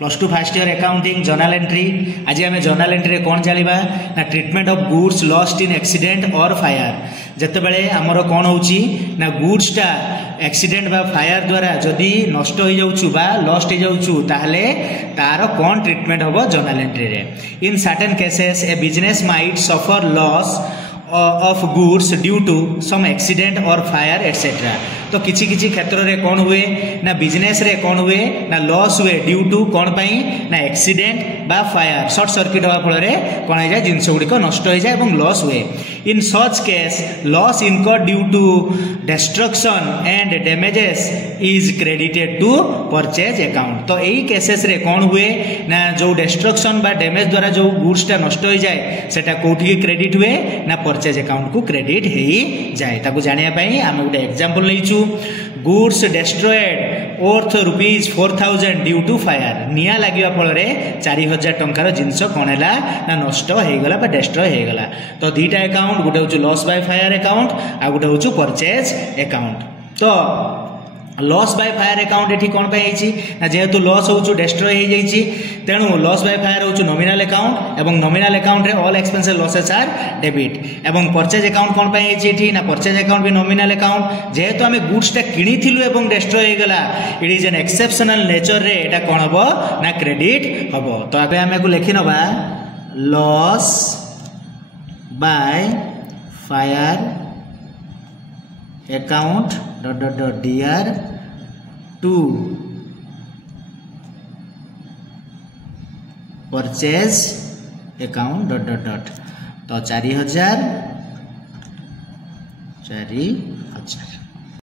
+2 first year accounting journal entry. आज आम journal entry कौन जाना ना treatment of goods lost in accident or fire. जितेबाला आमर कौन होची ना गुड्सटा एक्सीडेंट बा फायर द्वारा जदि नष्ट हो जाउछु बा लॉस्ट हो जाउछु ताहले तार कौन ट्रीटमेंट होबो जर्नल एंट्री रे। In certain cases a business might suffer loss of goods due to some accident or fire etcetera. तो किछि किछि क्षेत्र रे कौन हुए ना बिजनेस रे कौन हुए ना लॉस हुए ड्यू टू कौन पाई ना एक्सीडेंट बा फायर शॉर्ट सर्किट होगा फल कौन हो जाए जिनस गुड़िक नष्ट हो जाए और लॉस हुए। In such case loss incurred due to destruction and damages is credited to purchase account. तो यही केसेस रे कौन हुए ना जो डिस्ट्रक्शन बा डैमेज द्वारा जो गुड्सटा नष्ट हो जाए सेटा कोठी क्रेडिट हुए ना परचेज अकाउंट को क्रेडिट हो जाए। ताकू जानिया पई आम गोटे एग्जांपल लैचु goods destroyed worth ₹4000 due to fire. निया लगे फल 4000 टंकार जिनस कौन है ना नष्ट होगला बा डेस्ट्रॉय होगला। तो दुईटा अकाउंट गोटे हूँ लॉस बाय फायर अकाउंट आ गोटे हूँ परचेज अकाउंट। तो लॉस बाय फायर अकाउंट एठी कौन पाई ना जेहेतु लॉस होउछु डेस्ट्रॉय हो जाइछि तेणु लॉस बाय फायर होउछु नॉमिनल अकाउंट एवं नॉमिनल अकाउंट रे all expenses losses are debit एवं परचेज अकाउंट कौन पाई एठी ना परचेज अकाउंट भी नॉमिनल अकाउंट। जेहेतु आमे गुड्स टा किनिथिलु एवं डेस्ट्रॉय हो गला it is an exceptional nature रे एटा कोन हबो ना क्रेडिट हबो। तो आबे आमे को लिखि नबा loss by fire account dot to purchase account dot. तो 4000